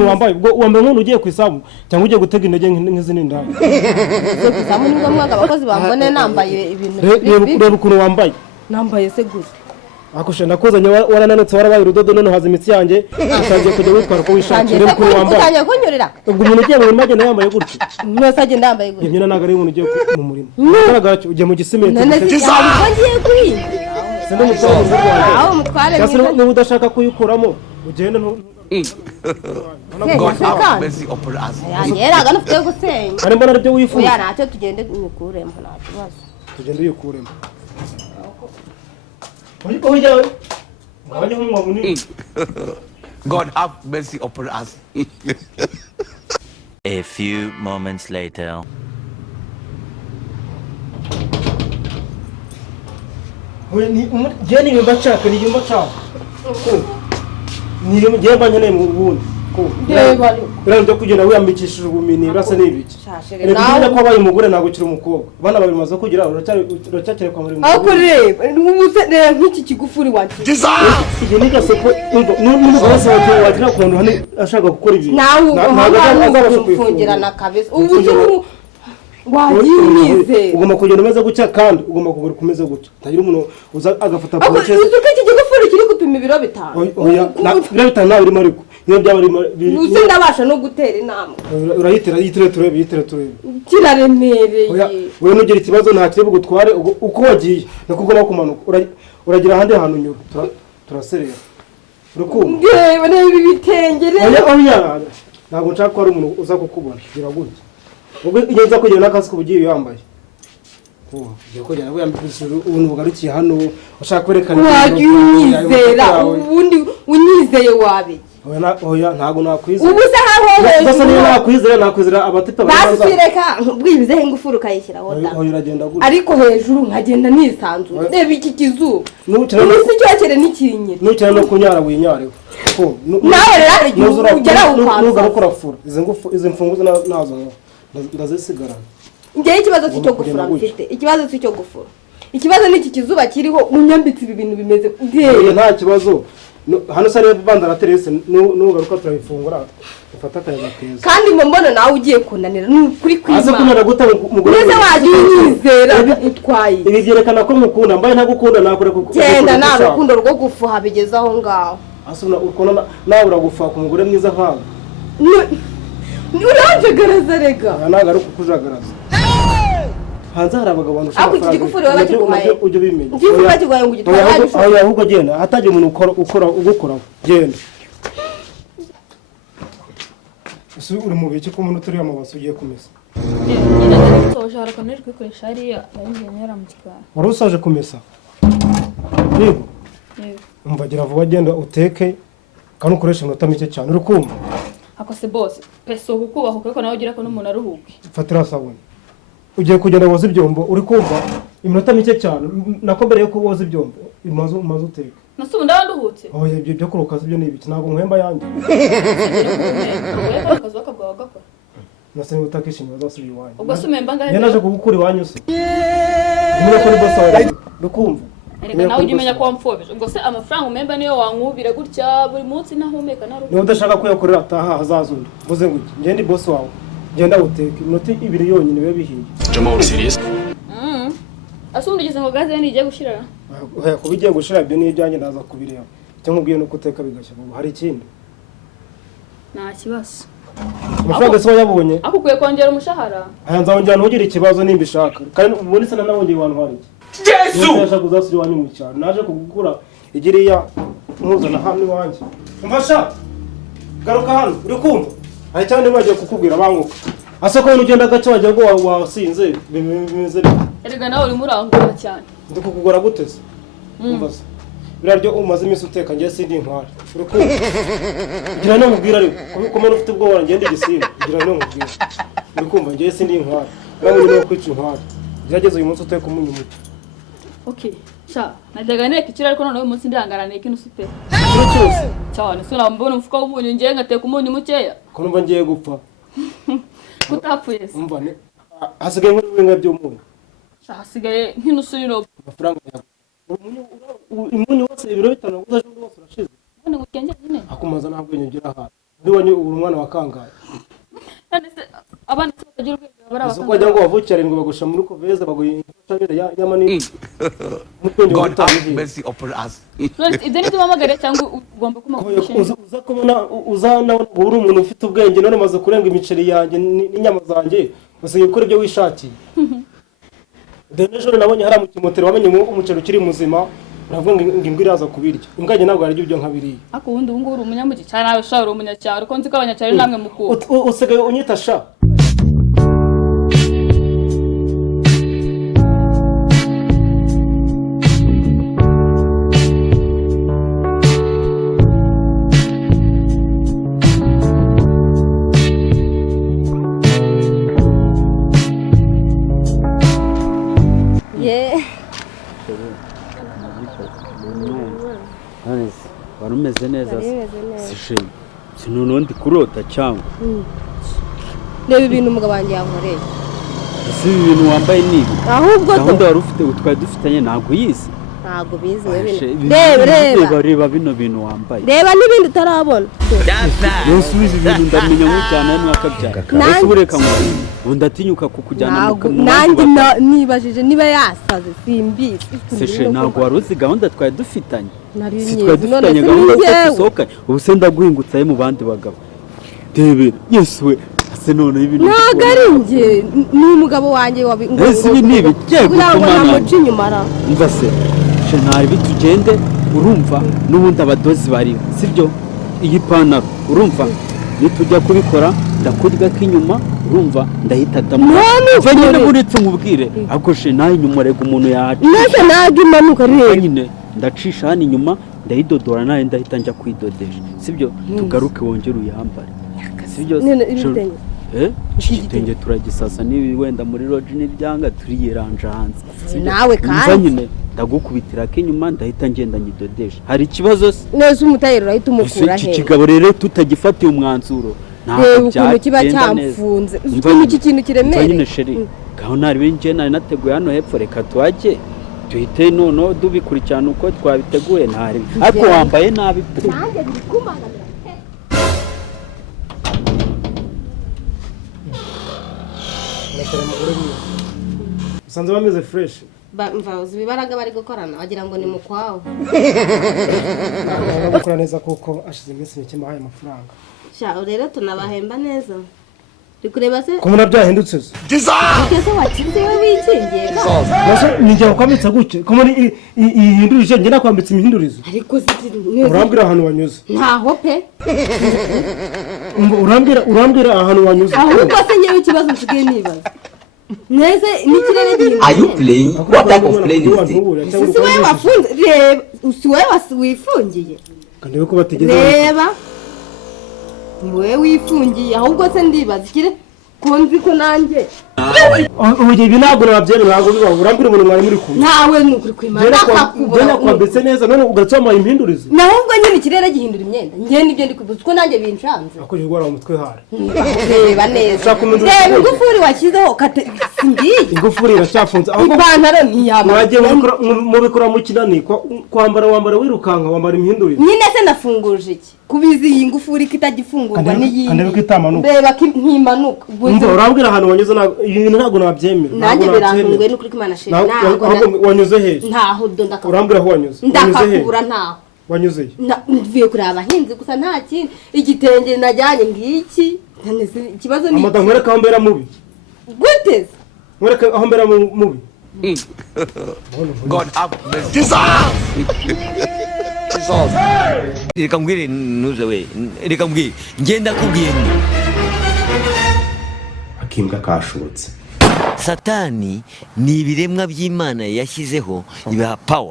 ukuntu wambaye ubwo wambaye nk'umuntu ugiye ku isamu cyangwa ugiye gutega intege nk'izindi ndani ku isamu ni ngombwa abakozi bambone nambaye ibintu reba ukuntu wambaye nambaye se gusa akusha nakuzanye warananutse warabaye urudodo none haza imitsi yanjye utangiye kujya witwara ko wishakira reba ukuntu wambaye utangiye kunyurira ubwo umuntu ugiye mu murima agenda yambaye gutya mwese agenda yambaye gutya nyine ntabwo ari umuntu ugiye mu murima ugaragara cyo ugiye mu gisimenti none se ngiye guhinga sinde umutware aho umutware niba udashaka kuyikuramo ugende yeraga nufite gusenya ari mbona aribyo wifuza oya ntacyo tugende uyikuremo nta kibazo tugende uyikuremo oya ngabanye nk'umwa munini God have mercy upon us. A few moments later. Jeni nimba chaka ni yumba chaka. Ni yumba jemba nyene mu bundi. Ndeba rero ndio kugenda wiyambikishije ubumini birasa n'ibiki. Rero ko abaye umugore nagukira umukobwa. Bana babimaze kugira uracyakire kwa muri mu. Ako reba umuse nk'iki kigufuri wanje. Iki ni gaseko n'umugore wawe wagira ko hano ashaka gukora ibi. Nawe ufungirana kabisa. Ubu wagiye ugomba kugenda umeze gutya kandi ugomba kugura kumeze gutya tagira umuntu uza agafata poche uko iki gifuri kiri gupima ibiro bitanu oya ibiro bitanu nawe birimo ariko iyo byaba uzi ndabasha no gutera inama urayitira turebe kiraremereye wewe nugira ikibazo nta kirebe gutware uko wagiye nakugomba kumanuka uragira ahandi hantu nyura turaserera urukundo ngewe n'ibi bitengere oya ntabwo nshaka ko ari umuntu uza kukubona gira gutya ubwo igenza kugenda n'akasi kubugiye yambaye ugiye kugenda wiyambikishije ubuntu bugarukiye hano ushaka kwerekana waginyizera ubundi unyizeye wabe oya ntago nakwizera ubu se haho basa niyo nakwizera abatipa basireka bwibizeho ingufuru ukayishyiraho da oya uragenda gutya ariko hejuru nkagenda nisanzura reba iki kizuba nucyane cyakere n'ikinyira nucyane no kunyara winyareho nawe rero ugera ukanza ukurafura izi mfunguzo nazo ndazisigarana ngiye ikibazo cyo gufura mfite ikibazo cyo gufura ikibazo n'iki kizuba kiriho unyambitse ibi bintu bimeze nta kibazo hano sare bandara terese nugaruka turabifungura ufata akayaga keza kandi mbona nawe ugiye kunanira kuri kwima aze kunara guta umugore neze waginyizera utwaye ibi byerekana ko mukunda mbaye ntagukunda nakure kuko genda nta rukundo rwo gufuha bigeze aho ngaho asuna ukona nawe uragufuha ku mugore mwiza nkawe urajagaraza rega ntago ari kukujagaraza hanze hari abagabo bantu ushaka iki gifuri baba kiguhaye ujye bimenya gifuri bakiguhaye ngo ugitware oya ahubwo genda hatagira umuntu ugukoraho genda ese uri mu biki ko umuntu turiya amabasi ugiye kumesa ushobora koneje kwikoresha hariya yaringiye nyaramukika wari usaje kumesa yego umva gira vuba genda uteke kandi ukoresha iminota mike cyane uri kumva ako se boss peso kukubaho kuko nawe ugira ko n'umuntu aruhuke fatira sabuni ugiye kugenda woza ibyombo uri kumva iminota mike cyane nako mbere yo kuwoza ibyombo umaze uteka nasubu ndabanduhutse oya ibyo byo kuruka sibyo ni ibiki ntabwo nkwemba yanjye oya akazi bakabwaho gakora nase ni utakishimye bazasubira iwanyu ubwo sumemba ngahe naje kugukura iwanyu se niba ko ni boss wawe rukumva Erega nawe ujye umenya ko wamfobije ubwo se amafaranga umemba niyo wankubira gutya buri munsi nahumeka naruko niba udashaka kuyakorera ataha hazazunda mvuze ngo iki ngende boss wawe genda uteke iminota 2 yonyine bibe bihiye Jamal serious asundi gize ngo gaze nigiye gushirara oya kubigiye gushira ibyo ni ibyanjye ndaza kubireba cyo nkubwiye no kuteka bigashya ubu hari ikindi nta kibazo amafaranga se wayabonye akukwiye kongera umushahara aya nzongera ntugire ikibazo nimba ishaka kandi ubundi se nanabongeye abantu hari iki Yesu naje kuzasubira iwanyu mu cyaro naje kugukura igiriya mpuzana hano iwanjye umfasha garuka hano uri kumva hari cyane bagiye kukubwira banguka ase ko ugenda gace wagiye ngo wasinze bimeze erega nawe uri murangura cyane ndi kukugora gute se umbaza biraryo umaze iminsi uteka ngiye sindi intwara uri kumva gira no mubwira ariko komera ufite ubwo warangende igisimba gira no mubwira uri kumva ngiye sindi intwara nawe ni kwica intwara gerageza uyu munsi uteka umunyu muto okay sha najyaga neka ikira ariko none uyu munsi ndihangarane ikintu super cyose cyane sura mbona umufuka w'umunyu ngiye ngateka umunyu mukeya ko numva ngiye gupfa kutapfuye se umva ne hasigaye nk'ibinga by'umunyu sha hasigaye nk'inusubiro amafaranga yawe umunyu wose ibiro bitanu uzaje wose urashize none ngukenge nyine akumaza ntabwo nyongera aha niwe uri umwana wa kangahe abana batagira ubwenge baba ari uko wagira ngo wavukira ngo bagusha muri koveze baguye imfashabere y'amanini God have mercy upon us. ibyo ni tumamagare cyangwa ugomba kumakusha uza kubona uza nawe uri umuntu ufite ubwenge none maze kurenga imiceri yanjye n'inyama zanjye usigaye gukora ibyo wishakiye Denejoro nabonye hari mukimotero wamenye umuceri ukiri muzima uravuga ngo imbwa iraza kubirya imbwa njye ntabwo yarya ibyo nkabiriye ako wundi ubu ngubu uri umunyamugi cyane nawe ushobora uri umunyacyaro ko nzi ko abanyacyaro namwe mukuru usigaye unyita sha wari umeze neza si n'undi kurota cyangwa reba ibintu umugabo wanjye yankoreye ese ibi bintu wambaye ni ibi ahubwo gahunda wari ufite twari dufitanye ntabwo uyizi ntabwo bizi reba bino bintu wambaye reba n'ibindi utarabona yose ubizi ibintu ndamenya nk'ujyana n'akabyara ese ureka ngo ubundi atinyuka kukujyana nanjye nibajije niba yasaze simbizi seshe ntabwo wari uzi gahunda twari dufitanye nari twari dufitanye gahunda ko dusohokanye ubu se ndaguhingutsaye mu bandi bagabo debera yesu we ase noneho ibintu ntabwo ari njye ni umugabo wanjye ese ibi ni ibigiye gutuma namuca inyuma ara mva se ntari bitugende urumva n'ubundi abadozi bariho sibyo iyi pantaro urumva nitujya kubikora ndakurya k'inyuma urumva ndahita damura mva nyine buretse nkubwire ahubwo she nawe inyuma rega umuntu yahaca nese ntabwo imanuka rero nyine ndacisha hano inyuma ndayidodora nawe ndahita njya kwidodesha sibyo tugaruke wongere uyambare sibyo igitenge turagisasa niba wenda muri roji n'ibyanga turiyeranje hanze nawe kandi nyine ndagukubitira k'inyuma ndahita ngenda nyidodesha hari ikibazo neza umutayeri urahita umukura he iki kigabo rero tutagifatiye umwanzuro reba ukuntu kiba cyamfunze ukuntu iki kintu kiremereye nyine sheri gaho nari binjye nari nateguye hano hepfo reka tuhajye tuhite noneho dubikurikirana uko twabiteguye ntari ariko wambaye nabi nanjye biri kumangamira usanze bameze fresh mva uzi ibibaraga bari gukorana wagira ngo ni mu kwawe bakora neza kuko ashize iminsi mike mbahaye amafaranga sha rero tunabahemba neza uri kureba se ko muna byahindutse se ugeze wakize we wikingiye nase nijya kwambitsa gutya ko muri ihindurije njye nakwambitsa imihindurizo ariko urambwira ahantu wanyuze ntaho pe urambwira ahantu wanyuze ahubwo se nyewe ikibazo nsigaye nibaza neze n'ikirere gihinduye Are you playing? What type of plane is this? si wowe wafunze reba si wowe wifungiye kandi we ko bategeze reba ni wowe wifungiye ahubwo se ndibaza ikire kunzi ko nanjye ubugiye ibi ntabwo nabyemera ntabwo bibaho urambwira umuntu mwari muri kumwe nawe ni ukuri kwimana nakakubura nakwambitse neza none ugatsoma impindurize nahubwo nyine ikirere gihindura imyenda njye nibyo ndi kuvuga ko nanjye binshanze akoje urwara mu mutwe hara reba neza reba ingufuri washyizeho singiye ingufuri iracyafunze ipantaro ntiyamara wagiye mubikora mu kinani wambara wirukanka wambara imihindurize nyine se nafunguje iki kubizi iyi ngufuri ko itagifungurwa n'iyindi reba ntimanuka urambwira ahantu wanyuze ibintu ntabwo nabyemera nanjye birantunguye n'ukuri ko imana sheri ntabwo wanyuze hehe ntaho ndakakubura urambwira aho wanyuze ndakakubura ntaho wanyuze mvuye kureba abahinzi gusa nta kindi igitenge najyanye ngiki ikibazo ni amata nkwereka aho mbera mubi gute nkwereka aho mbera mubi God have mercy. Reka mbwire ntuze we reka mbwire ngenda kubwira Akimbwa kashobotse Satani ni ibiremwa by'Imana yashyizeho ibaha power